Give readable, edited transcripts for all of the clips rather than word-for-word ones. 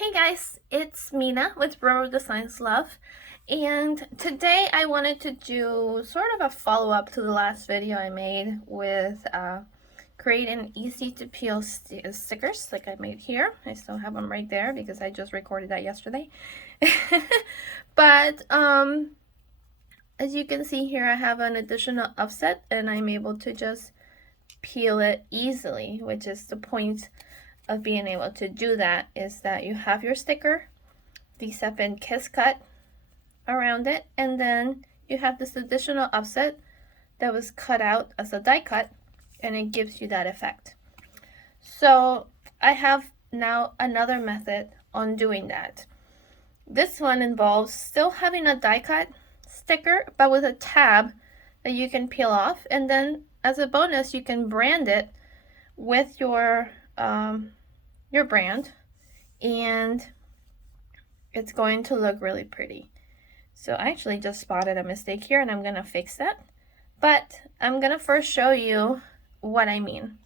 Hey guys, it's Mina with Rubber Designs Love, and today I wanted to do sort of a follow-up to the last video I made with creating easy to peel stickers like I made here. I still have them right there because I just recorded that yesterday. But as you can see here, I have an additional offset and I'm able to just peel it easily, which is the point of being able to do that, is that you have your sticker, these have been kiss cut around it, and then you have this additional offset that was cut out as a die cut, and it gives you that effect. So I have now another method on doing that. This one involves still having a die cut sticker, but with a tab that you can peel off, and then as a bonus you can brand it with your brand, and it's going to look really pretty. So I actually just spotted a mistake here and I'm gonna fix that, but I'm gonna first show you what I mean.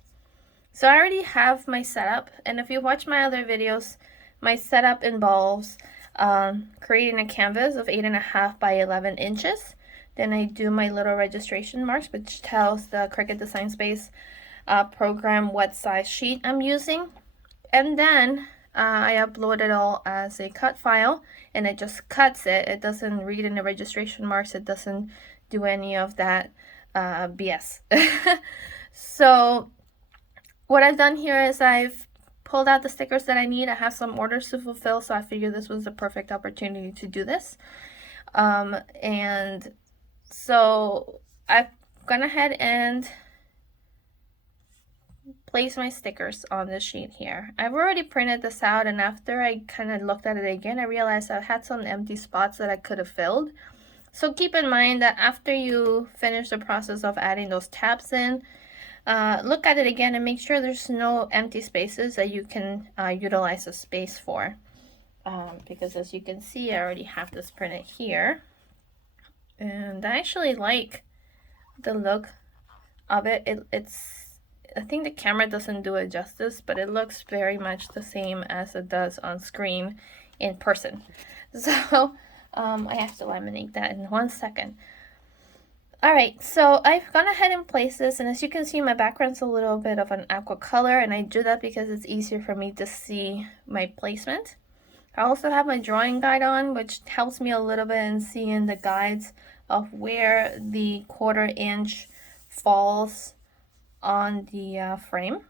So I already have my setup, and if you watch my other videos, my setup involves creating a canvas of 8.5 by 11 inches. Then I do my little registration marks, which tells the Cricut Design Space program what size sheet I'm using. And then I upload it all as a cut file, and it just cuts it. It doesn't read in the registration marks. It doesn't do any of that BS. So what I've done here is I've pulled out the stickers that I need. I have some orders to fulfill, so I figured this was the perfect opportunity to do this. And so I've gone ahead and place my stickers on the sheet here. I've already printed this out, and after I kind of looked at it again, I realized I had some empty spots that I could have filled. So keep in mind that after you finish the process of adding those tabs in, look at it again and make sure there's no empty spaces that you can utilize the space for. Because as you can see, I already have this printed here. And I actually like the look of it. I think the camera doesn't do it justice, but it looks very much the same as it does on screen in person. So I have to laminate that in 1 second. Alright, so I've gone ahead and placed this, and as you can see, my background's a little bit of an aqua color, and I do that because it's easier for me to see my placement. I also have my drawing guide on, which helps me a little bit in seeing the guides of where the 1/4 inch falls on the frame.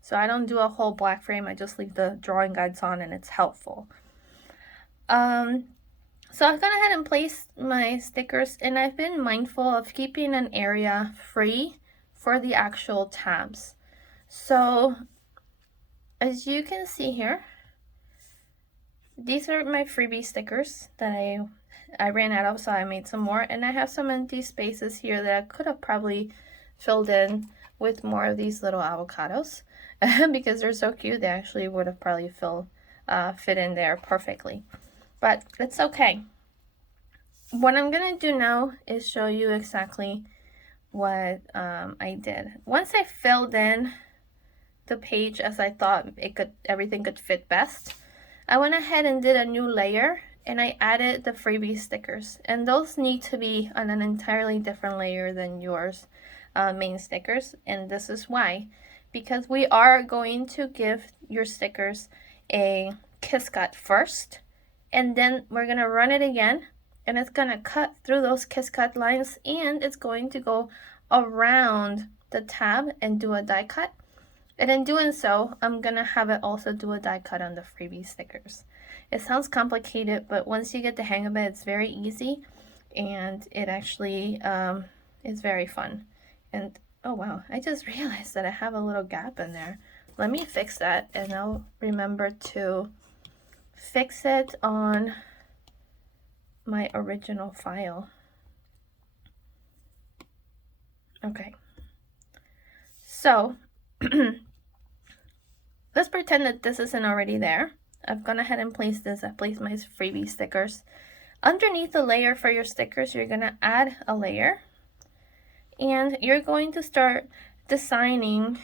So I don't do a whole black frame, I just leave the drawing guides on, and it's helpful. So I've gone ahead and placed my stickers, and I've been mindful of keeping an area free for the actual tabs. So as you can see here, these are my freebie stickers that I ran out of, so I made some more, and I have some empty spaces here that I could have probably filled in with more of these little avocados because they're so cute. They actually would have probably fit in there perfectly, but it's okay. What I'm gonna do now is show you exactly what I did. Once I filled in the page as I thought everything could fit best, I went ahead and did a new layer, and I added the freebie stickers, and those need to be on an entirely different layer than yours main stickers. And this is why, because we are going to give your stickers a kiss cut first, and then we're gonna run it again, and it's gonna cut through those kiss cut lines, and it's going to go around the tab and do a die cut. And in doing so, I'm gonna have it also do a die cut on the freebie stickers. It sounds complicated, but once you get the hang of it, it's very easy, and it actually is very fun. And oh wow, I just realized that I have a little gap in there. Let me fix that, and I'll remember to fix it on my original file. Okay, so let's pretend that this isn't already there. I've gone ahead and placed this. I placed my freebie stickers. Underneath the layer for your stickers, you're gonna add a layer, and you're going to start designing.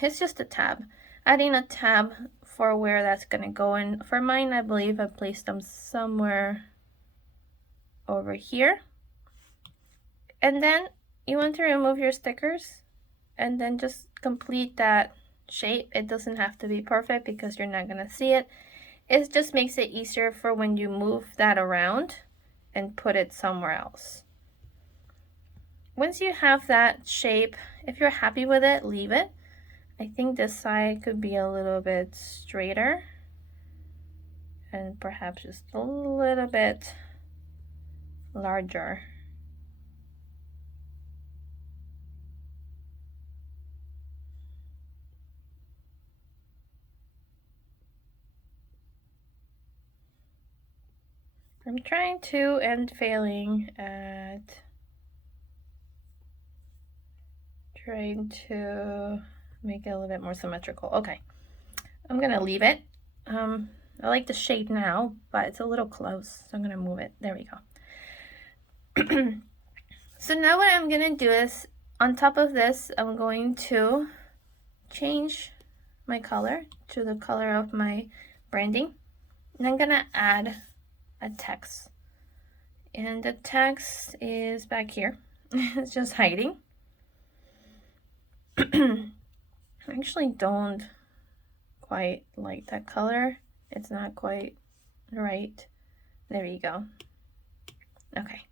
It's just a tab, adding a tab for where that's gonna go. And for mine, I believe I placed them somewhere over here. And then you want to remove your stickers and then just complete that shape. It doesn't have to be perfect because you're not gonna see it. It just makes it easier for when you move that around and put it somewhere else. Once you have that shape, if you're happy with it, leave it. I think this side could be a little bit straighter and perhaps just a little bit larger. I'm trying to and failing at trying to make it a little bit more symmetrical. Okay, I'm gonna leave it. I like the shape now, but it's a little close, so I'm gonna move it. There we go. So now what I'm gonna do is, on top of this, I'm going to change my color to the color of my branding, and I'm gonna add a text, and the text is back here. It's just hiding. I actually don't quite like that color. It's not quite right. There you go. Okay.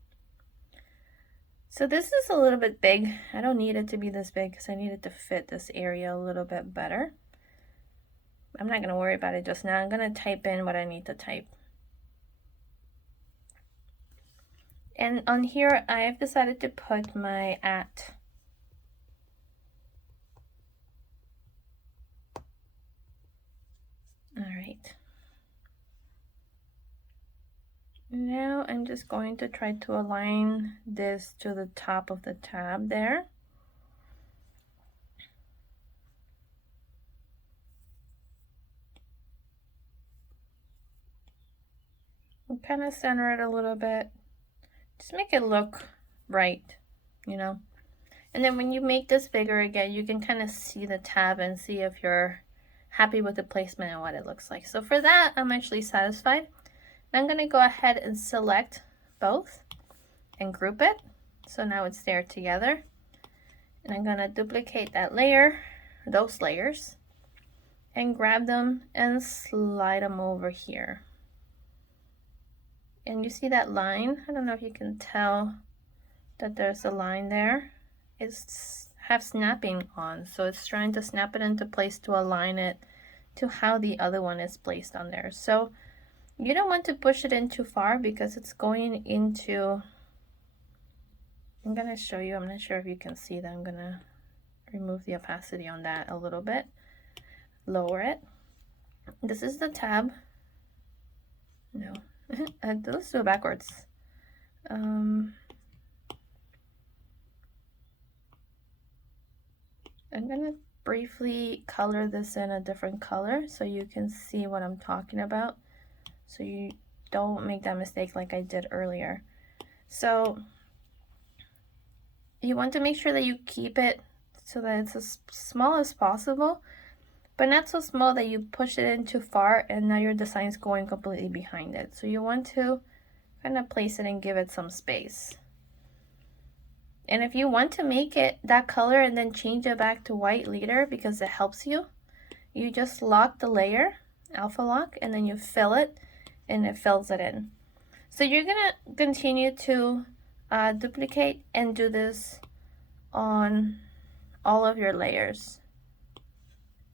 So this is a little bit big. I don't need it to be this big because I need it to fit this area a little bit better. I'm not gonna worry about it just now. I'm gonna type in what I need to type. And on here, I have decided to put my @ All right. Now I'm just going to try to align this to the top of the tab there. I'll kind of center it a little bit. Just make it look right, you know. And then when you make this bigger again, you can kind of see the tab and see if you're happy with the placement and what it looks like. So for that, I'm actually satisfied. And I'm gonna go ahead and select both and group it. So now it's there together. And I'm gonna duplicate that layer, those layers, and grab them and slide them over here. And you see that line? I don't know if you can tell that there's a line there. It's have snapping on, so it's trying to snap it into place to align it to how the other one is placed on there. So you don't want to push it in too far because it's going into, I'm gonna show you, I'm not sure if you can see that. I'm gonna remove the opacity on that a little bit, lower it. This is the tab. No, let's do it backwards. I'm gonna briefly color this in a different color so you can see what I'm talking about, so you don't make that mistake like I did earlier. So you want to make sure that you keep it so that it's as small as possible, but not so small that you push it in too far and now your design is going completely behind it. So you want to kind of place it and give it some space. And if you want to make it that color and then change it back to white later because it helps you, you just lock the layer, alpha lock, and then you fill it and it fills it in. So you're gonna continue to duplicate and do this on all of your layers.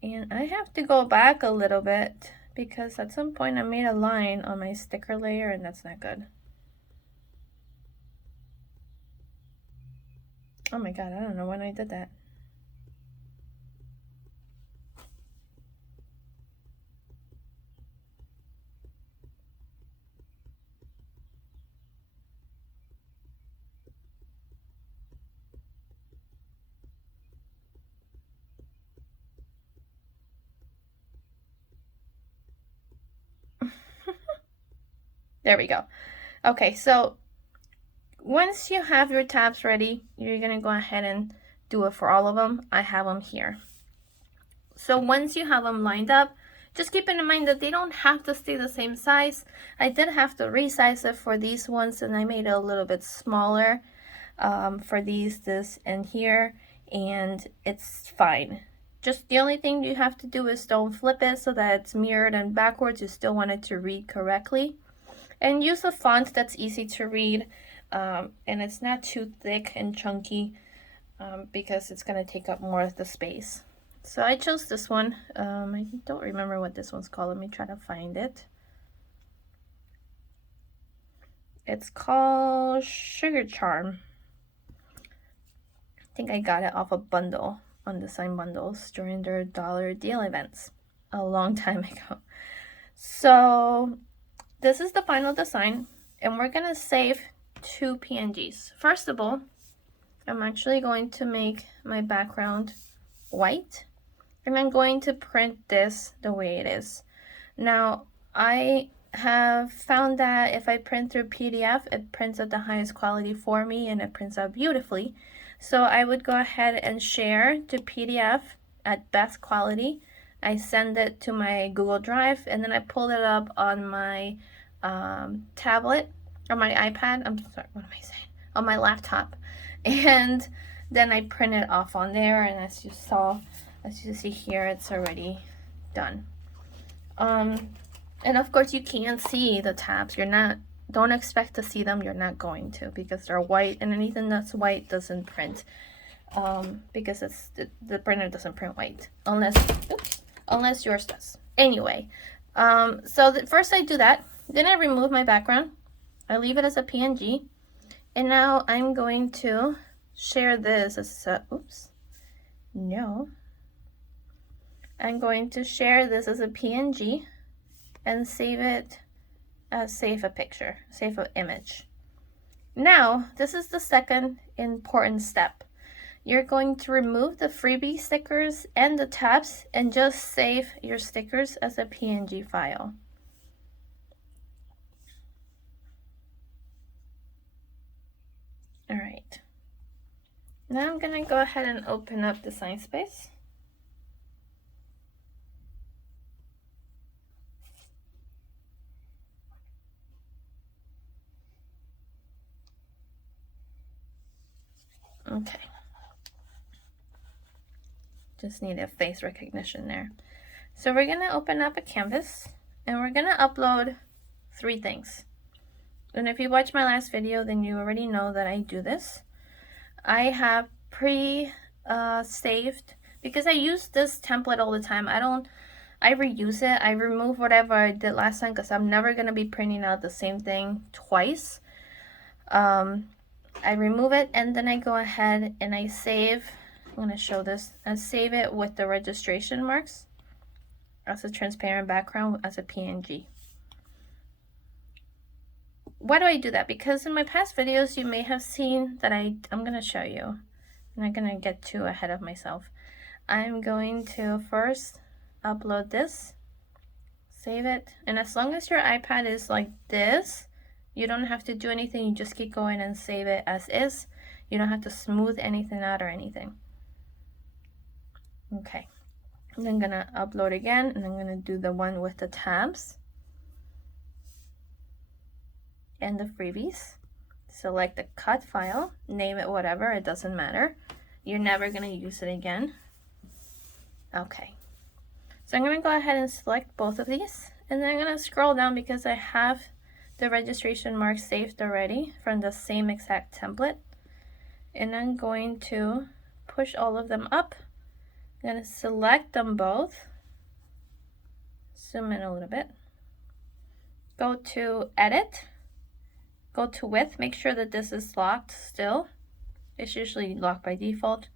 And I have to go back a little bit because at some point I made a line on my sticker layer and that's not good. Oh my god, I don't know when I did that. There we go. Okay, so once you have your tabs ready, you're gonna go ahead and do it for all of them. I have them here. So once you have them lined up, Just keep in mind that they don't have to stay the same size. I did have to resize it for these ones, and I made it a little bit smaller for these, this, and here, and it's fine. Just the only thing you have to do is don't flip it so that it's mirrored and backwards. You still want it to read correctly. And use a font that's easy to read, and it's not too thick and chunky, because it's going to take up more of the space. So I chose this one. I don't remember what this one's called. Let me try to find it. It's called Sugar Charm. I think I got it off a bundle on Design Bundles during their dollar deal events a long time ago. So this is the final design, and we're gonna save 2 PNGs. First of all, I'm actually going to make my background white, and I'm going to print this the way it is. Now, I have found that if I print through PDF, it prints at the highest quality for me, and it prints out beautifully. So I would go ahead and share the PDF at best quality. I send it to my Google Drive, and then I pull it up on my tablet or my iPad. I'm sorry, what am I saying? On my laptop. And then I print it off on there, and as you see here, it's already done. And of course you can't see the tabs. Don't expect to see them. You're not going to, because they're white, and anything that's white doesn't print, because the printer doesn't print white unless yours does. Anyway, so first I do that, then I remove my background, I leave it as a PNG, and now I'm going to share this as a, I'm going to share this as a PNG and save it as save a picture, save an image. Now, this is the second important step. You're going to remove the freebie stickers and the tabs and just save your stickers as a PNG file. All right. Now I'm gonna go ahead and open up Design Space. Okay. Just need a face recognition there. So we're gonna open up a canvas, and we're gonna upload 3 things. And if you watched my last video, then you already know that I do this. I have saved, because I use this template all the time. I reuse it. I remove whatever I did last time, because I'm never gonna be printing out the same thing twice. I remove it, and then I go ahead and I save. I'm going to show this. I save it with the registration marks as a transparent background as a PNG. Why do I do that? Because in my past videos you may have seen that I'm going to show you. I'm not going to get too ahead of myself. I'm going to first upload this, save it, and as long as your iPad is like this, you don't have to do anything. You just keep going and save it as is. You don't have to smooth anything out or anything. Okay. And I'm gonna upload again, and I'm gonna do the one with the tabs and the freebies. Select the cut file, name it whatever, it doesn't matter. You're never gonna use it again. Okay. So I'm gonna go ahead and select both of these, and then I'm gonna scroll down because I have the registration mark saved already from the same exact template, and I'm going to push all of them up. I'm going to select them both, zoom in a little bit, go to edit, go to width, make sure that this is locked still. It's usually locked by default.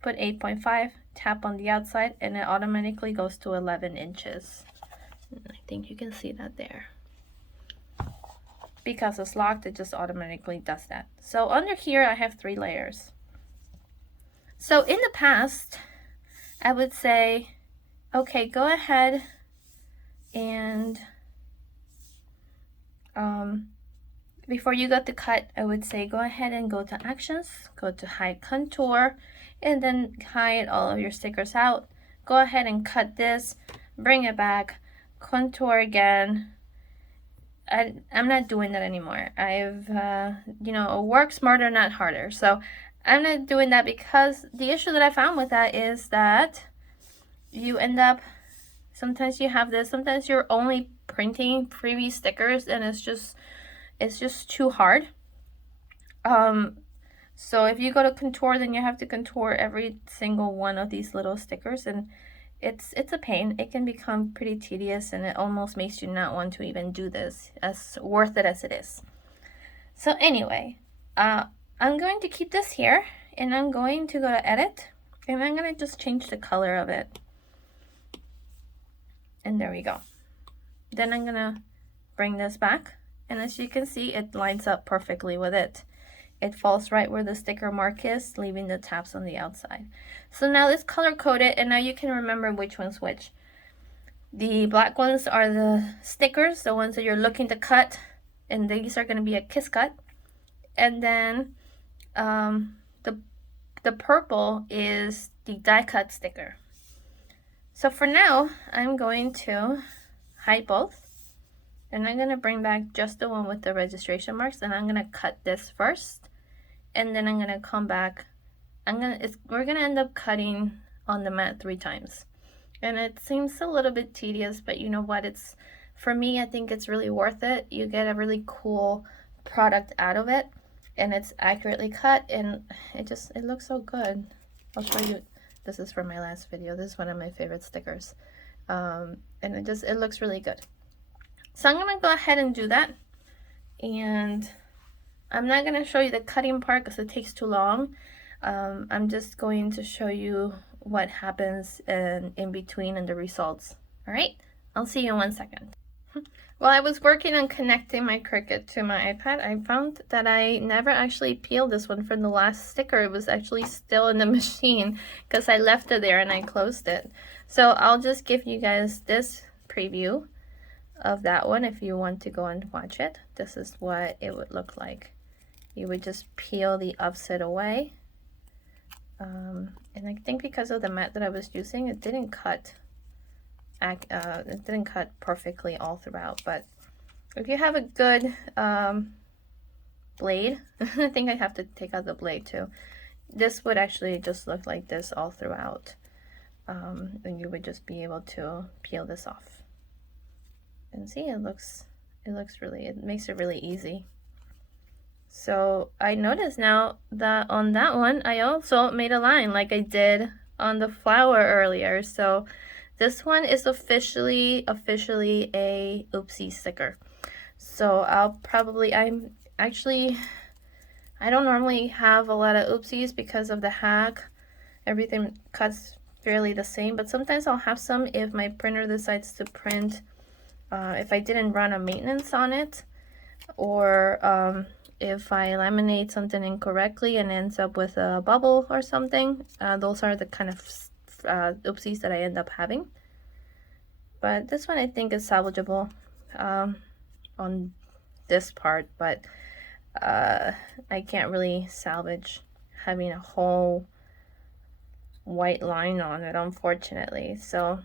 Put 8.5, tap on the outside, and it automatically goes to 11 inches. I think you can see that there. Because it's locked, it just automatically does that. So under here, I have 3 layers. So in the past, I would say, okay, go ahead and before you go to cut, I would say go ahead and go to actions, go to hide contour, and then hide all of your stickers out. Go ahead and cut this. bring it back, contour again. I'm not doing that anymore. I've, you know, work smarter, not harder. So I'm not doing that because the issue that I found with that is that you end up, sometimes you have this, sometimes you're only printing freebie stickers and it's just too hard. So if you go to contour, then you have to contour every single one of these little stickers, and it's a pain. It can become pretty tedious, and it almost makes you not want to even do this, as worth it as it is. So anyway, I'm going to keep this here, and I'm going to go to edit, and I'm going to just change the color of it. And there we go. Then I'm going to bring this back, and as you can see, it lines up perfectly with it. It falls right where the sticker mark is, leaving the tabs on the outside. So now let's color code it, and now you can remember which one's which. The black ones are the stickers, the ones that you're looking to cut, and these are going to be a kiss cut. And then the purple is the die cut sticker. So for now, I'm going to hide both, and I'm going to bring back just the one with the registration marks, and I'm going to cut this first, and then I'm going to come back. We're going to end up cutting on the mat 3 times. And it seems a little bit tedious, but you know what? For me, I think it's really worth it. You get a really cool product out of it, and it's accurately cut, and it looks so good. I'll show you. This is from my last video. This is one of my favorite stickers. And it looks really good. So I'm going to go ahead and do that. And I'm not going to show you the cutting part because it takes too long. I'm just going to show you what happens in between and the results. All right, I'll see you in 1 second. While I was working on connecting my Cricut to my iPad, I found that I never actually peeled this one from the last sticker. It was actually still in the machine because I left it there and I closed it. So I'll just give you guys this preview of that one if you want to go and watch it. This is what it would look like. You would just peel the upset away. And I think because of the mat that I was using, it didn't cut perfectly all throughout. But if you have a good blade, I think I have to take out the blade too. This would actually just look like this all throughout, and you would just be able to peel this off. And see, it makes it really easy. So I noticed now that on that one, I also made a line like I did on the flower earlier. So this one is officially a Oopsies sticker. So I don't normally have a lot of Oopsies because of the hack. Everything cuts fairly the same, but sometimes I'll have some if my printer decides to print, if I didn't run a maintenance on it, or if I laminate something incorrectly and ends up with a bubble or something. Those are the kind of Oopsies that I end up having. But this one I think is salvageable on this part, but I can't really salvage having a whole white line on it, unfortunately. So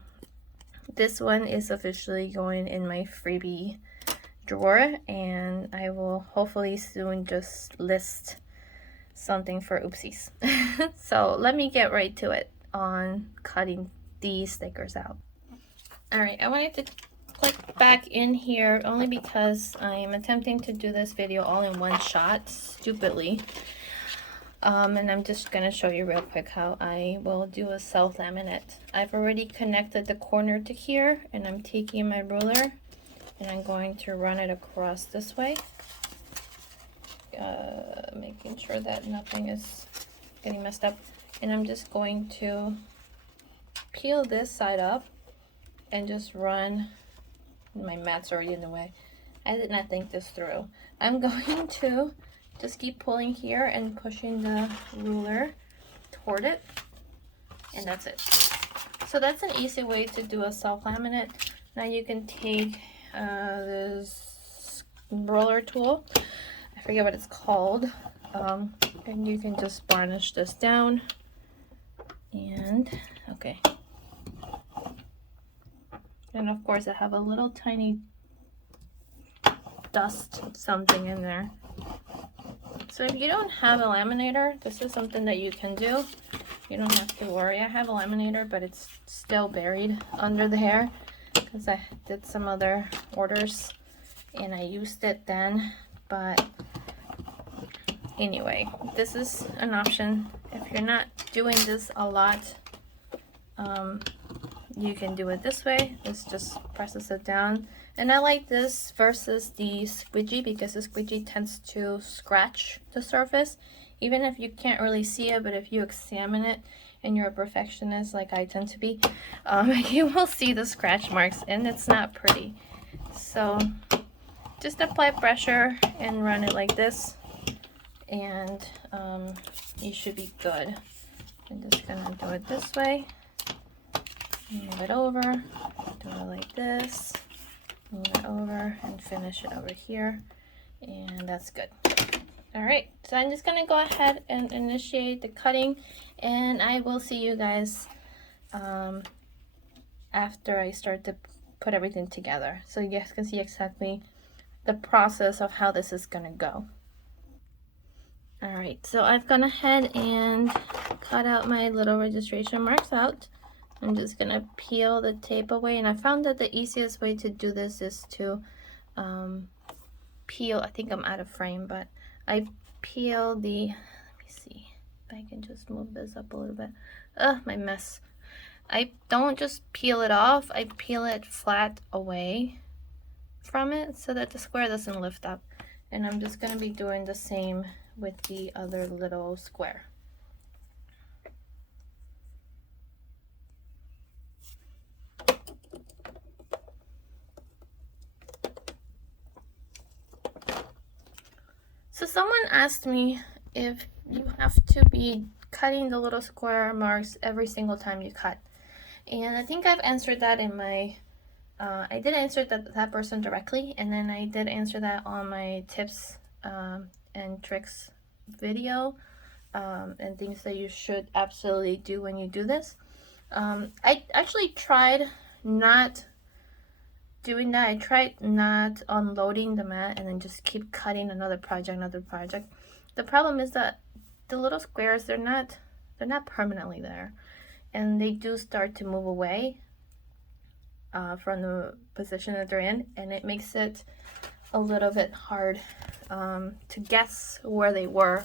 this one is officially going in my freebie drawer, and I will hopefully soon just list something for Oopsies. So let me get right to it on cutting these stickers out. All right, I wanted to click back in here only because I'm attempting to do this video all in one shot, stupidly. And I'm just gonna show you real quick how I will do a self laminate. I've already connected the corner to here, and I'm taking my ruler and I'm going to run it across this way, making sure that nothing is getting messed up. And I'm just going to peel this side up and just run. My mat's already in the way. I did not think this through. I'm going to just keep pulling here and pushing the ruler toward it, and that's it. So that's an easy way to do a self laminate. Now you can take this roller tool, I forget what it's called, and you can just varnish this down. And okay, And of course I have a little tiny dust something in there. So if you don't have a laminator, this is something that you can do. You don't have to worry. I have a laminator, but it's still buried under the hair because I did some other orders and I used it then. But anyway, this is an option. If you're not doing this a lot, you can do it this way. This just presses it down. And I like this versus the squeegee because the squeegee tends to scratch the surface. Even if you can't really see it, but if you examine it and you're a perfectionist like I tend to be, you will see the scratch marks and it's not pretty. So just apply pressure and run it like this and you should be good. I'm just gonna do it this way. Move it over, do it like this, move it over, and finish it over here, and that's good. All right, so I'm just gonna go ahead and initiate the cutting, and I will see you guys after I start to put everything together, so you guys can see exactly the process of how this is gonna go. All right, so I've gone ahead and cut out my little registration marks out. I'm just gonna peel the tape away, and I found that the easiest way to do this is to peel. I think I'm out of frame, but I peel the, let me see if I can just move this up a little bit. My mess. I don't just peel it off, I peel it flat away from it so that the square doesn't lift up. And I'm just gonna be doing the same with the other little square. So someone asked me if you have to be cutting the little square marks every single time you cut. And I think I've answered that in my, I did answer that person directly, and then I did answer that on my tips and tricks video and things that you should absolutely do when you do this. I actually tried not doing that. I tried not unloading the mat and then just keep cutting another project. The problem is that the little squares, they're not permanently there, and they do start to move away from the position that they're in, and it makes it a little bit hard to guess where they were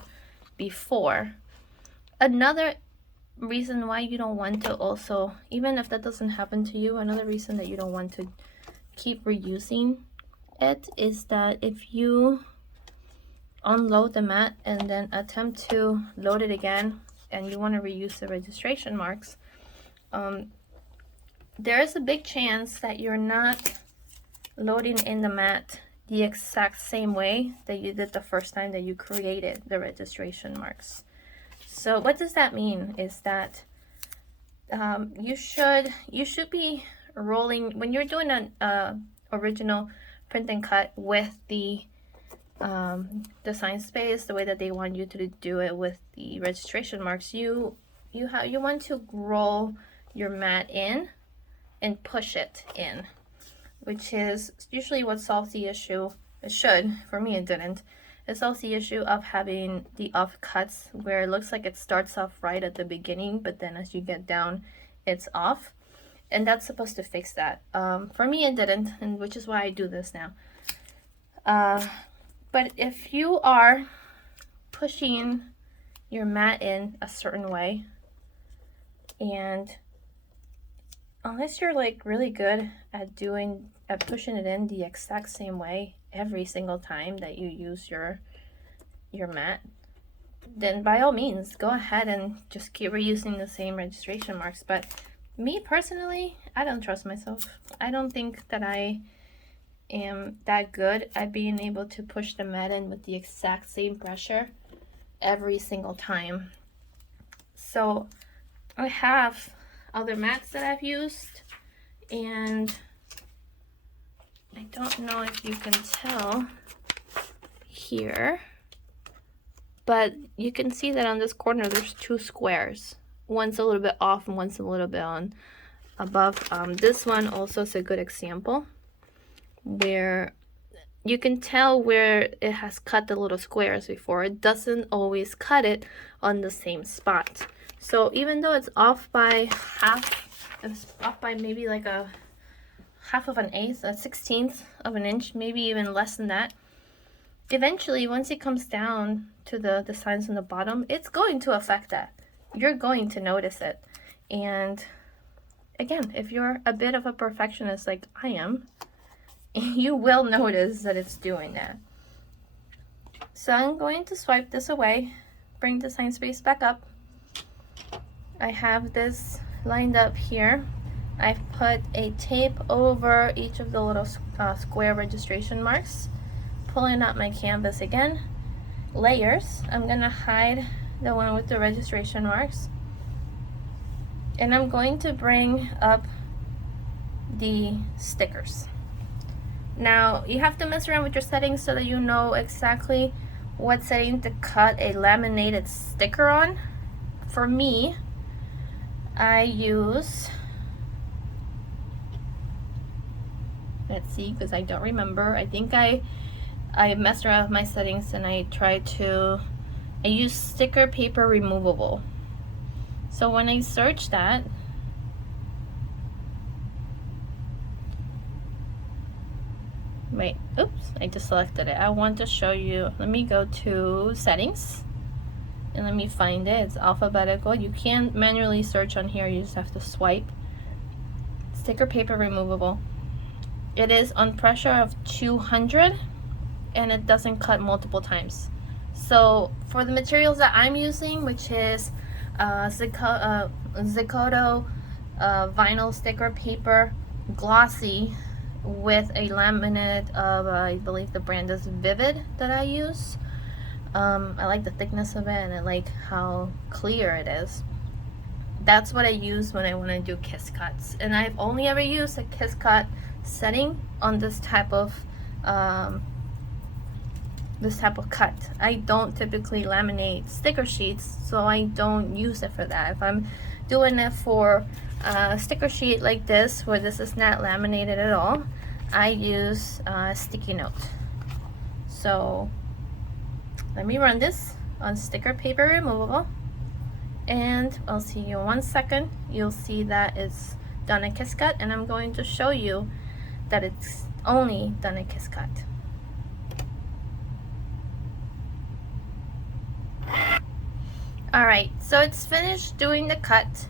before. Another reason why you don't want to also, even if that doesn't happen to you, another reason that you don't want to keep reusing it is that if you unload the mat and then attempt to load it again and you want to reuse the registration marks, there is a big chance that you're not loading in the mat the exact same way that you did the first time that you created the registration marks. So what does that mean is that you should be rolling when you're doing an original print and cut with the design space the way that they want you to do it with the registration marks. You want to roll your mat in and push it in, which is usually what solves the issue. It should, for me it didn't. It solves the issue of having the off cuts where it looks like it starts off right at the beginning, but then as you get down it's off. And that's supposed to fix that. For me it didn't, and which is why I do this now. But if you are pushing your mat in a certain way, and unless you're like really good at pushing it in the exact same way every single time that you use your mat, then by all means go ahead and just keep reusing the same registration marks. But me personally, I don't trust myself. I don't think that I am that good at being able to push the mat in with the exact same pressure every single time. So I have other mats that I've used, and I don't know if you can tell here, but you can see that on this corner there's two squares. One's a little bit off and one's a little bit on. above. This one also is a good example where you can tell where it has cut the little squares before. It doesn't always cut it on the same spot. So even though it's off by half, it's off by maybe like a half of an eighth, a 16th of an inch, maybe even less than that, eventually once it comes down to the signs on the bottom, it's going to affect that. You're going to notice it. And again, if you're a bit of a perfectionist like I am, you will notice that it's doing that. So I'm going to swipe this away, bring the sign space back up. I have this lined up here. I've put a tape over each of the little square registration marks. Pulling out my canvas again. Layers. I'm gonna hide the one with the registration marks. And I'm going to bring up the stickers. Now, you have to mess around with your settings so that you know exactly what setting to cut a laminated sticker on. For me, I use, let's see, because I don't remember. I think I messed around with my settings and I use sticker paper removable. So when I search that, wait, oops, I just selected it. I want to show you, let me go to settings and let me find it. It's alphabetical. You can't manually search on here, you just have to swipe. Sticker paper removable. It is on pressure of 200 and it doesn't cut multiple times. So for the materials that I'm using, which is Zicoto vinyl sticker paper, glossy, with a laminate of I believe the brand is Vivid that I use. I like the thickness of it and I like how clear it is. That's what I use when I want to do kiss cuts, and I've only ever used a kiss cut setting on this type of cut. I don't typically laminate sticker sheets, so I don't use it for that. If I'm doing it for a sticker sheet like this, where this is not laminated at all, I use a sticky note. So let me run this on sticker paper removable, and I'll see you in 1 second. You'll see that it's done a kiss cut, and I'm going to show you that it's only done a kiss cut. Alright, so it's finished doing the cut,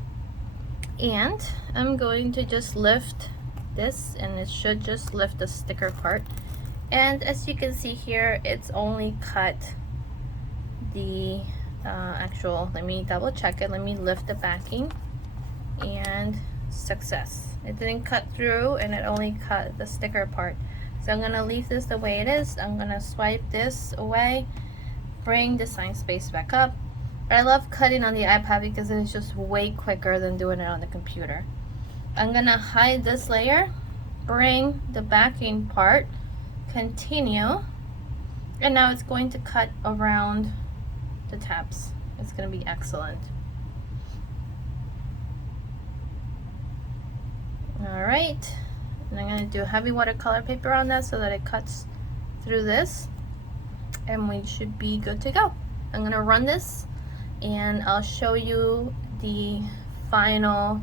and I'm going to just lift this, and it should just lift the sticker part. And as you can see here, it's only cut the actual, let me double check it, let me lift the backing, and success. It didn't cut through and it only cut the sticker part. So I'm gonna leave this the way it is. I'm gonna swipe this away, bring the sign space back up. I love cutting on the iPad because it's just way quicker than doing it on the computer. I'm gonna hide this layer, bring the backing part, continue, and now it's going to cut around the tabs. It's gonna be excellent. Alright, and I'm gonna do heavy watercolor paper on that so that it cuts through this, and we should be good to go. I'm gonna run this and I'll show you the final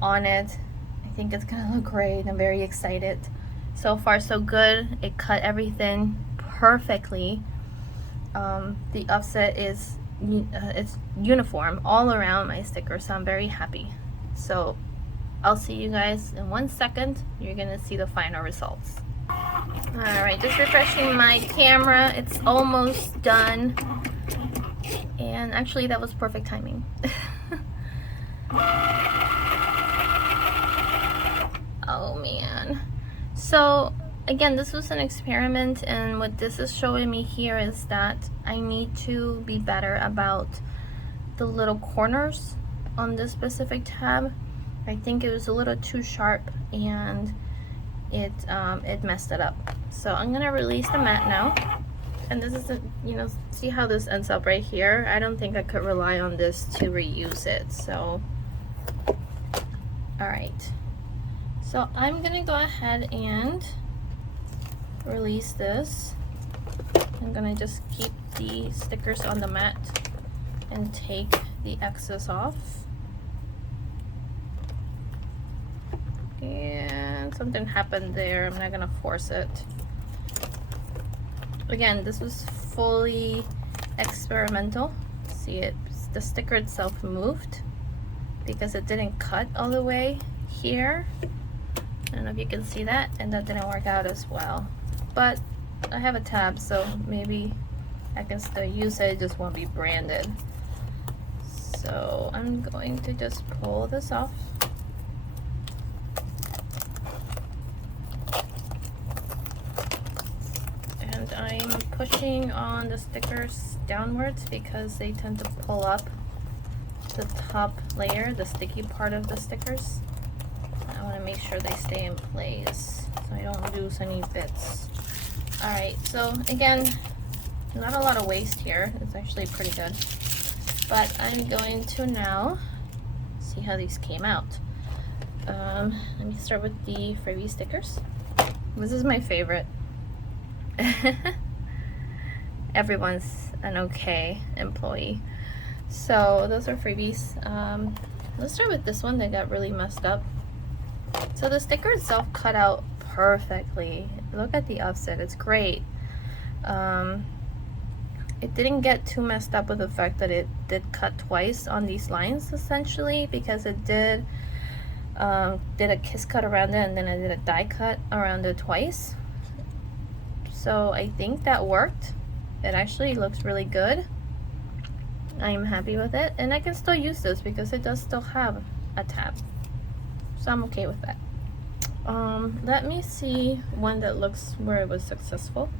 on it. I think it's gonna look great. I'm very excited. So far so good. It cut everything perfectly. The offset is it's uniform all around my sticker, so I'm very happy. So I'll see you guys in 1 second. You're gonna see the final results. Alright, just refreshing my camera. It's almost done. And actually that was perfect timing. Oh man. So again, this was an experiment, and what this is showing me here is that I need to be better about the little corners on this specific tab. I think it was a little too sharp and it messed it up. So I'm gonna release the mat now, and this is see how this ends up right here. I don't think I could rely on this to reuse it, so All right, so I'm gonna go ahead and release this. I'm gonna just keep the stickers on the mat and take the excess off. And something happened there. I'm not gonna force it. Again, this was fully experimental. See it, the sticker itself moved because it didn't cut all the way here. I don't know if you can see that, and that didn't work out as well. But I have a tab, so maybe I can still use it, it just won't be branded. So I'm going to just pull this off. And I'm pushing on the stickers downwards because they tend to pull up the top layer, the sticky part of the stickers. I want to make sure they stay in place so I don't lose any bits. Alright, so again, not a lot of waste here. It's actually pretty good. But I'm going to now see how these came out. Let me start with the Freebie stickers. This is my favorite. Everyone's an okay employee. So those are freebies. Let's start with this one that got really messed up. So the sticker itself cut out perfectly. Look at the offset, it's great. It didn't get too messed up with the fact that it did cut twice on these lines essentially, because it did a kiss cut around it and then I did a die cut around it twice. So I think that worked. It actually looks really good. I'm happy with it, and I can still use this because it does still have a tab. So I'm okay with that. Let me see one that looks where it was successful.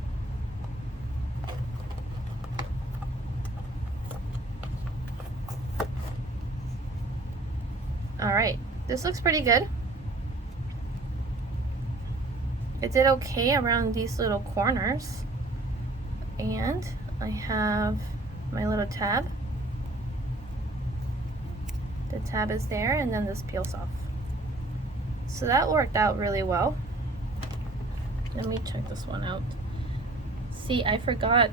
Alright, this looks pretty good. It did okay around these little corners. And I have my little tab. The tab is there, and then this peels off. So that worked out really well. Let me check this one out. See, I forgot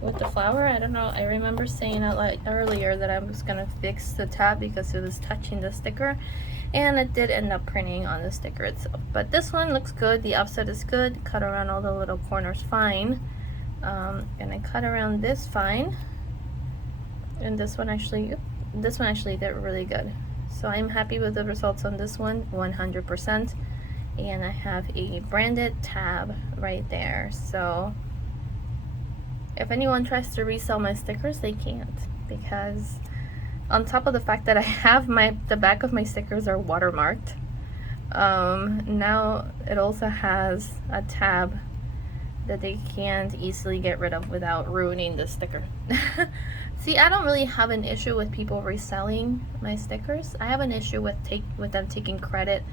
with the flower, I don't know, I remember saying out like earlier that I was gonna fix the tab because it was touching the sticker, and it did end up printing on the sticker itself. But this one looks good, the offset is good, cut around all the little corners fine, and I cut around this fine, and this one actually did really good. So I'm happy with the results on this one, 100%. And I have a branded tab right there. So if anyone tries to resell my stickers, they can't, because on top of the fact that I have the back of my stickers are watermarked, now it also has a tab that they can't easily get rid of without ruining the sticker. See, I don't really have an issue with people reselling my stickers. I have an issue with them taking credit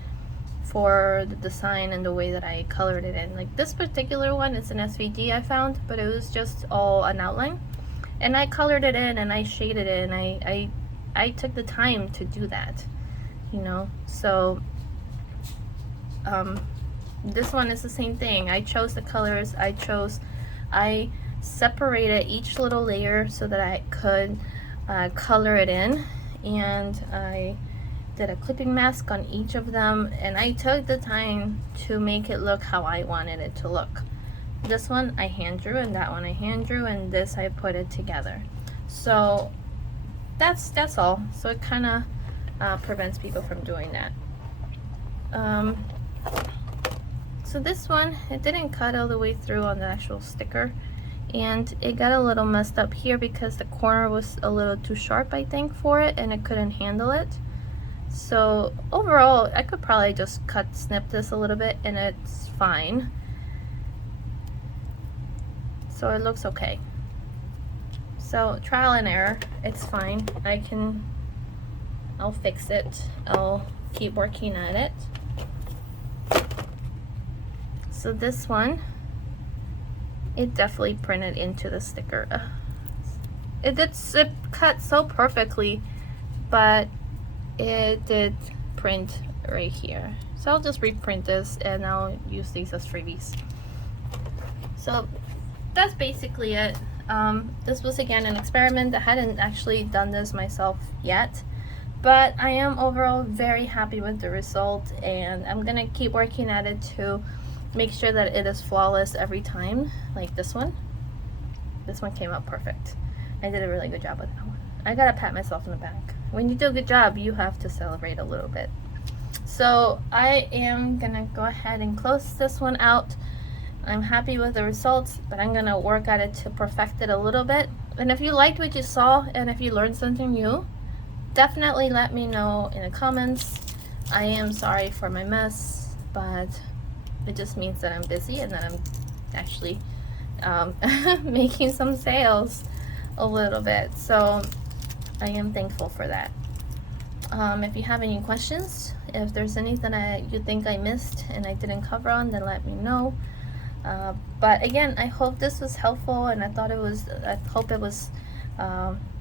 for the design and the way that I colored it in. Like this particular one, it's an SVG I found, but it was just all an outline. And I colored it in and I shaded it, and I took the time to do that, you know? So, this one is the same thing. I chose the colors, I separated each little layer so that I could color it in, and I did a clipping mask on each of them, and I took the time to make it look how I wanted it to look. This one I hand drew, and that one I hand drew, and this I put it together. So that's all. So it kind of prevents people from doing that. So this one, it didn't cut all the way through on the actual sticker, and it got a little messed up here because the corner was a little too sharp, I think, for it, and it couldn't handle it. So overall, I could probably just snip this a little bit and it's fine. So it looks okay. So trial and error, it's fine. I'll fix it. I'll keep working at it. So this one, it definitely printed into the sticker. It cut so perfectly, but it did print right here. So I'll just reprint this and I'll use these as freebies. So that's basically it. This was again an experiment. I hadn't actually done this myself yet, but I am overall very happy with the result, and I'm gonna keep working at it to make sure that it is flawless every time. Like this one came out perfect. I did a really good job with that one. I gotta pat myself on the back. When you do a good job, you have to celebrate a little bit. So I am gonna go ahead and close this one out. I'm happy with the results, but I'm gonna work at it to perfect it a little bit. And if you liked what you saw and if you learned something new, definitely let me know in the comments. I am sorry for my mess, but it just means that I'm busy and that I'm actually making some sales a little bit. So I am thankful for that. If you have any questions, if there's anything you think I missed and I didn't cover on, then let me know. But again, I hope this was helpful, and I hope it was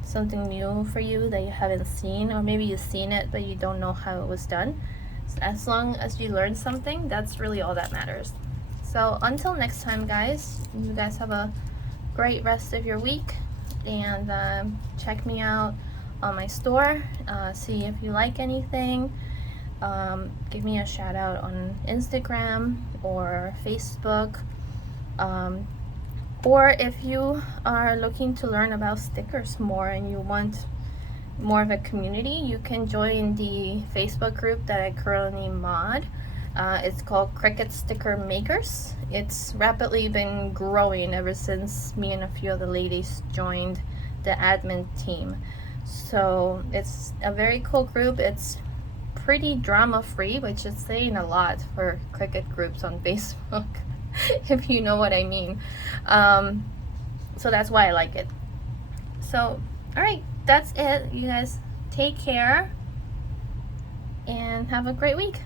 something new for you that you haven't seen, or maybe you've seen it but you don't know how it was done. So as long as you learn something, that's really all that matters. So until next time, guys, you guys have a great rest of your week, and check me out on my store, see if you like anything. Give me a shout out on Instagram or Facebook, or if you are looking to learn about stickers more and you want more of a community, you can join the Facebook group that I currently mod. It's called Cricut Sticker Makers. It's rapidly been growing ever since me and a few of the ladies joined the admin team. So it's a very cool group. It's pretty drama free, which is saying a lot for Cricut groups on Facebook, if you know what I mean. So that's why I like it. So alright, that's it. You guys take care and have a great week.